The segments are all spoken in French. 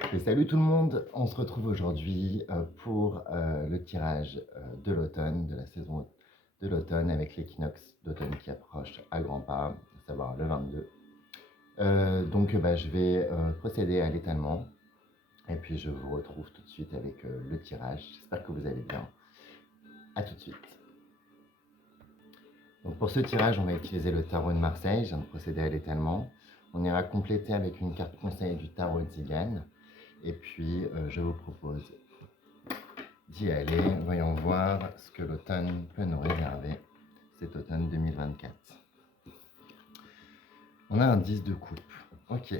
Et salut tout le monde, on se retrouve aujourd'hui pour le tirage de l'automne, de la saison de l'automne avec l'équinoxe d'automne qui approche à grands pas, à savoir le 22. Je vais procéder à l'étalement et puis je vous retrouve tout de suite avec le tirage. J'espère que vous allez bien. A tout de suite. Donc pour ce tirage, on va utiliser le tarot de Marseille. Je viens de procéder à l'étalement. On ira compléter avec une carte conseil du tarot de Zigane. Et puis je vous propose d'y aller. Voyons voir ce que l'automne peut nous réserver cet automne 2024. On a un 10 de coupe. Ok.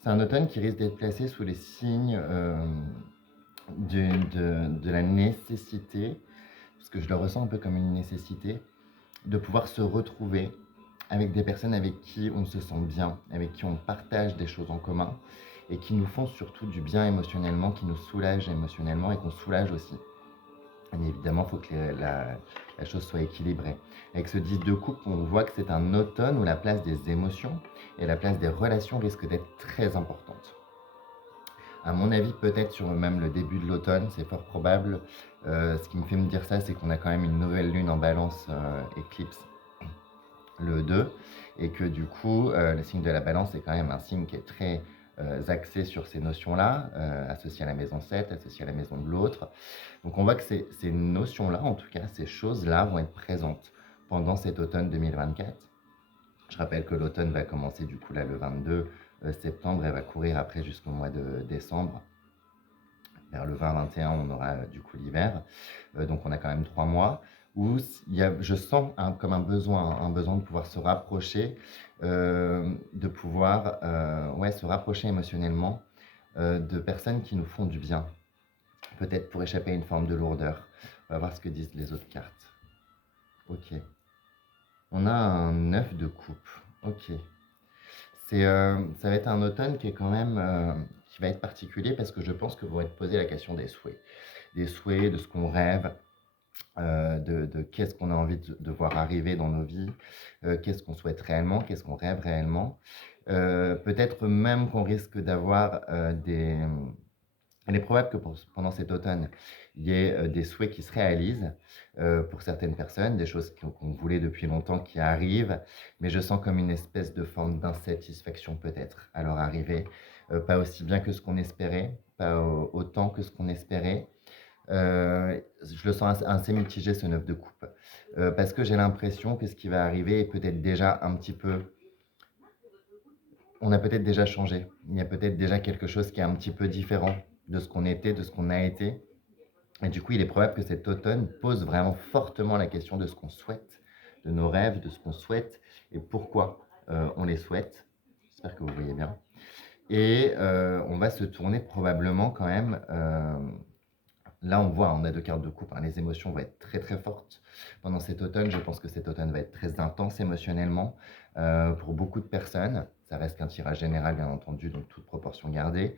C'est un automne qui risque d'être placé sous les signes de la nécessité, parce que je le ressens un peu comme une nécessité, de pouvoir se retrouver avec des personnes avec qui on se sent bien, avec qui on partage des choses en commun et qui nous font surtout du bien émotionnellement, qui nous soulagent émotionnellement et qu'on soulage aussi. Mais évidemment, il faut que la chose soit équilibrée. Avec ce 10 de coupe, on voit que c'est un automne où la place des émotions et la place des relations risque d'être très importante. À mon avis, peut-être sur même le début de l'automne, c'est fort probable. Ce qui me fait me dire ça, c'est qu'on a quand même une nouvelle lune en balance éclipse le 2, et que du coup, le signe de la balance est quand même un signe qui est très axé sur ces notions-là, associées à la maison 7, associées à la maison de l'autre. Donc on voit que ces notions-là, en tout cas, ces choses-là vont être présentes pendant cet automne 2024. Je rappelle que l'automne va commencer du coup là le 22 septembre et va courir après jusqu'au mois de décembre. Vers le 20-21, on aura du coup l'hiver. Donc on a quand même 3 mois où je sens comme un besoin de pouvoir se rapprocher, de pouvoir se rapprocher émotionnellement de personnes qui nous font du bien, peut-être pour échapper à une forme de lourdeur. On va voir ce que disent les autres cartes. Ok. On a un 9 de coupe. Ok. Ça va être un automne qui est quand même qui va être particulier parce que je pense que vous va être posé la question des souhaits. Des souhaits, de ce qu'on rêve, de qu'est-ce qu'on a envie de voir arriver dans nos vies, qu'est-ce qu'on souhaite réellement, qu'est-ce qu'on rêve réellement. Peut-être même qu'on risque d'avoir des... Il est probable que pendant cet automne, il y ait des souhaits qui se réalisent pour certaines personnes, des choses qu'on voulait depuis longtemps qui arrivent, mais je sens comme une espèce de forme d'insatisfaction peut-être à leur arrivée. Pas aussi bien que ce qu'on espérait, pas autant que ce qu'on espérait. Je le sens assez mitigé ce 9 de coupe, parce que j'ai l'impression que ce qui va arriver est peut-être déjà un petit peu... On a peut-être déjà changé. Il y a peut-être déjà quelque chose qui est un petit peu différent de ce qu'on était, de ce qu'on a été. Et du coup, il est probable que cet automne pose vraiment fortement la question de ce qu'on souhaite, de nos rêves, de ce qu'on souhaite et pourquoi on les souhaite. J'espère que vous voyez bien. Et on va se tourner probablement quand même. Là, on voit, on a deux cartes de coupe, hein, les émotions vont être très très fortes pendant cet automne. Je pense que cet automne va être très intense émotionnellement pour beaucoup de personnes. Ça reste qu'un tirage général, bien entendu, donc toute proportion gardée.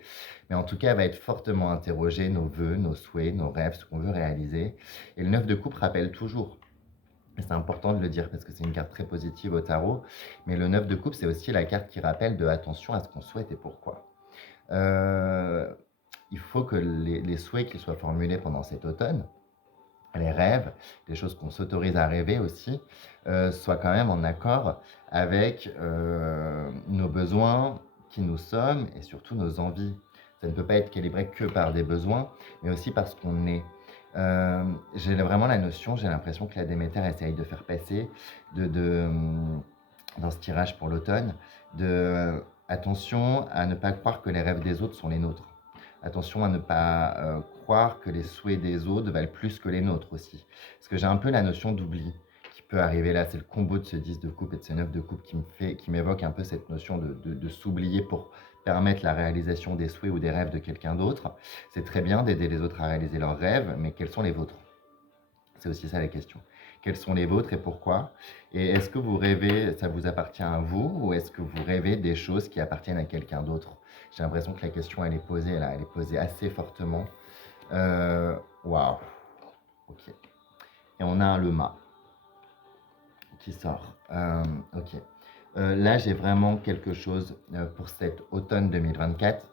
Mais en tout cas, elle va être fortement interrogée, nos vœux, nos souhaits, nos rêves, ce qu'on veut réaliser. Et le 9 de coupe rappelle toujours, et c'est important de le dire parce que c'est une carte très positive au tarot, mais le 9 de coupe, c'est aussi la carte qui rappelle de attention à ce qu'on souhaite et pourquoi. Euh, il faut que les souhaits qui soient formulés pendant cet automne, les rêves, les choses qu'on s'autorise à rêver aussi, soient quand même en accord avec nos besoins, qui nous sommes et surtout nos envies. Ça ne peut pas être calibré que par des besoins, mais aussi parce qu'on est. J'ai vraiment la notion, j'ai l'impression que la Déméter essaye de faire passer dans ce tirage pour l'automne, attention à ne pas croire que les rêves des autres sont les nôtres. Attention à ne pas croire que les souhaits des autres valent plus que les nôtres aussi. Parce que j'ai un peu la notion d'oubli qui peut arriver là. C'est le combo de ce 10 de coupe et de ce 9 de coupe qui m'évoque un peu cette notion de s'oublier pour permettre la réalisation des souhaits ou des rêves de quelqu'un d'autre. C'est très bien d'aider les autres à réaliser leurs rêves, mais quels sont les vôtres? C'est aussi ça la question. Quels sont les vôtres et pourquoi? Et est-ce que vous rêvez, ça vous appartient à vous, ou est-ce que vous rêvez des choses qui appartiennent à quelqu'un d'autre? J'ai l'impression que la question, elle est posée là, elle est posée assez fortement. Waouh, ok. Et on a le mât qui sort. Ok. Là, j'ai vraiment quelque chose pour cet automne 2024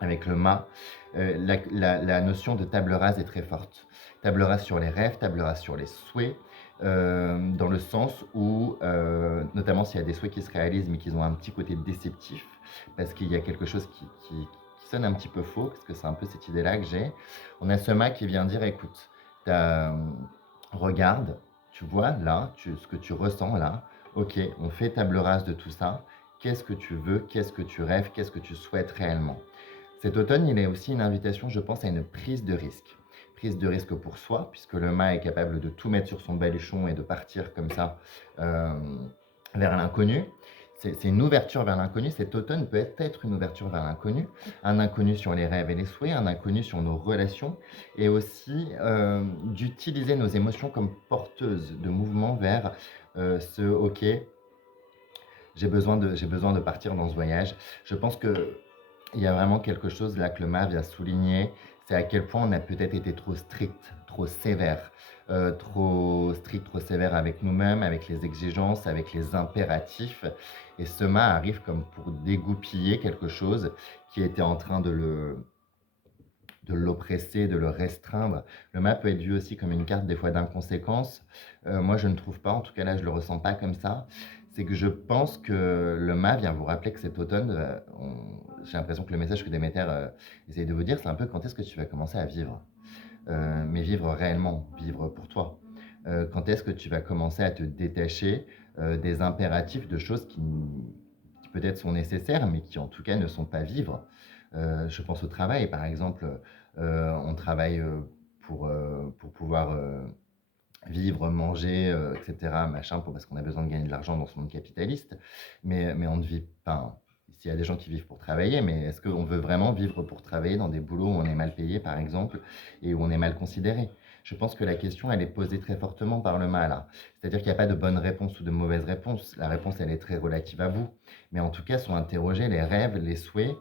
avec le mât, la notion de table rase est très forte. Table rase sur les rêves, table rase sur les souhaits, dans le sens où, notamment s'il y a des souhaits qui se réalisent, mais qui ont un petit côté déceptif, parce qu'il y a quelque chose qui sonne un petit peu faux, parce que c'est un peu cette idée-là que j'ai. On a ce mât qui vient dire, écoute, regarde, tu vois là, ce que tu ressens là, ok, on fait table rase de tout ça. Qu'est-ce que tu veux, qu'est-ce que tu rêves, qu'est-ce que tu souhaites réellement? Cet automne, il est aussi une invitation, je pense, à une prise de risque. Prise de risque pour soi, puisque le mât est capable de tout mettre sur son baluchon et de partir comme ça euh, vers l'inconnu. C'est une ouverture vers l'inconnu. Cet automne peut être une ouverture vers l'inconnu. Un inconnu sur les rêves et les souhaits, un inconnu sur nos relations, et aussi d'utiliser nos émotions comme porteuses de mouvement vers ce OK, j'ai besoin de partir dans ce voyage. Je pense que il y a vraiment quelque chose là que le MAV vient souligner, c'est à quel point on a peut-être été trop strict, trop sévère, trop strict, trop sévère avec nous-mêmes, avec les exigences, avec les impératifs. Et ce mât arrive comme pour dégoupiller quelque chose qui était en train de l'oppresser, de le restreindre. Le mât peut être vu aussi comme une carte des fois d'inconséquence. Moi, je ne trouve pas, en tout cas là, je le ressens pas comme ça. C'est que je pense que le mât vient vous rappeler que cet automne, j'ai l'impression que le message que Déméter essaye de vous dire, c'est un peu quand est-ce que tu vas commencer à vivre. Mais vivre réellement, vivre pour toi. Quand est-ce que tu vas commencer à te détacher des impératifs, de choses qui peut-être sont nécessaires, mais qui en tout cas ne sont pas vivre. Je pense au travail, par exemple, on travaille pour pouvoir vivre, manger, etc., machin, parce qu'on a besoin de gagner de l'argent dans ce monde capitaliste, mais on ne vit pas. S'il y a des gens qui vivent pour travailler, mais est-ce qu'on veut vraiment vivre pour travailler dans des boulots où on est mal payé, par exemple, et où on est mal considéré? Je pense que la question, elle est posée très fortement par le mal, là. C'est-à-dire qu'il n'y a pas de bonne réponse ou de mauvaise réponse. La réponse, elle est très relative à vous. Mais en tout cas, sont interrogés les rêves, les souhaits,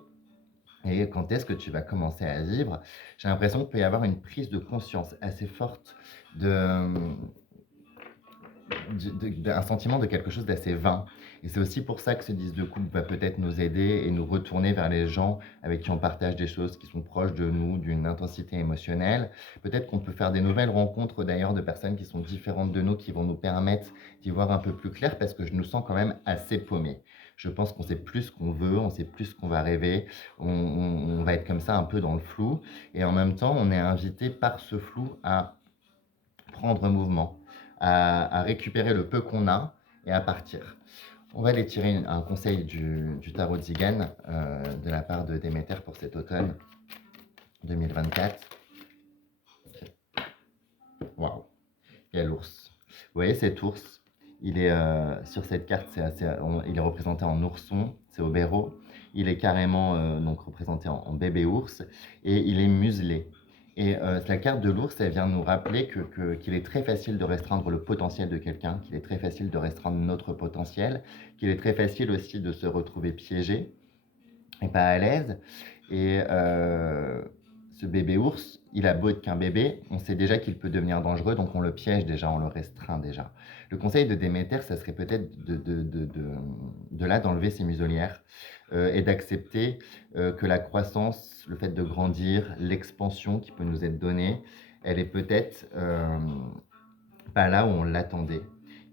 et quand est-ce que tu vas commencer à vivre? J'ai l'impression qu'il peut y avoir une prise de conscience assez forte de, d'un sentiment de quelque chose d'assez vain. Et c'est aussi pour ça que ce 10 de coupe va peut-être nous aider et nous retourner vers les gens avec qui on partage des choses qui sont proches de nous, d'une intensité émotionnelle. Peut-être qu'on peut faire des nouvelles rencontres d'ailleurs de personnes qui sont différentes de nous, qui vont nous permettre d'y voir un peu plus clair, parce que je nous sens quand même assez paumés. Je pense qu'on sait plus ce qu'on veut, on sait plus ce qu'on va rêver, on va être comme ça un peu dans le flou, et en même temps on est invité par ce flou à prendre mouvement, à récupérer le peu qu'on a et à partir. On va aller tirer un conseil du tarot de Zigan de la part de Déméter pour cet automne 2024. Waouh, il y a l'ours. Vous voyez cet ours, il est sur cette carte, il est représenté en ourson, c'est au béro. Il est carrément donc représenté en bébé ours et il est muselé. Et la carte de l'ours, elle vient nous rappeler qu'il est très facile de restreindre le potentiel de quelqu'un, qu'il est très facile de restreindre notre potentiel, qu'il est très facile aussi de se retrouver piégé et pas à l'aise. Et ce bébé ours, il a beau être qu'un bébé, on sait déjà qu'il peut devenir dangereux, donc on le piège déjà, on le restreint déjà. Le conseil de Déméter, ça serait peut-être de là d'enlever ses muselières et d'accepter que la croissance, le fait de grandir, l'expansion qui peut nous être donnée, elle est peut-être pas là où on l'attendait.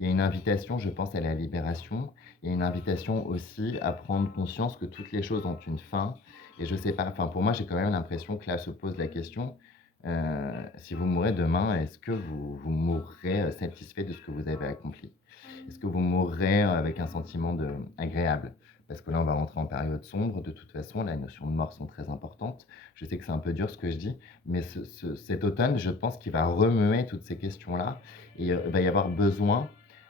Il y a une invitation, je pense, à la libération. Il y a une invitation aussi à prendre conscience que toutes les choses ont une fin. Et je sais pas, enfin pour moi, j'ai quand même l'impression que là se pose la question, si vous mourrez demain, est-ce que vous mourrez satisfait de ce que vous avez accompli? Est-ce que vous mourrez avec un sentiment agréable? Parce que là, on va rentrer en période sombre, de toute façon, les notions de mort sont très importantes. Je sais que c'est un peu dur ce que je dis, mais cet automne, je pense qu'il va remuer toutes ces questions-là, et il va y avoir besoin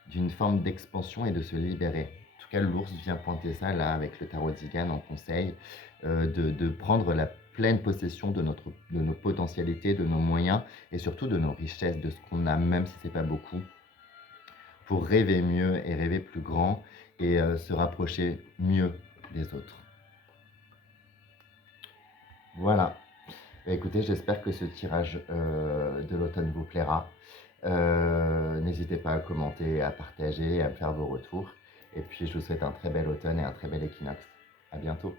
d'une forme d'expansion et de se libérer. En tout cas, l'ours vient pointer ça là avec le tarot de Zigan en conseil, de prendre la pleine possession de nos potentialités, de nos moyens et surtout de nos richesses, de ce qu'on a, même si c'est pas beaucoup, pour rêver mieux et rêver plus grand et se rapprocher mieux des autres. Voilà. Écoutez, j'espère que ce tirage de l'automne vous plaira. N'hésitez pas à commenter, à partager, à me faire vos retours. Et puis, je vous souhaite un très bel automne et un très bel équinoxe. À bientôt.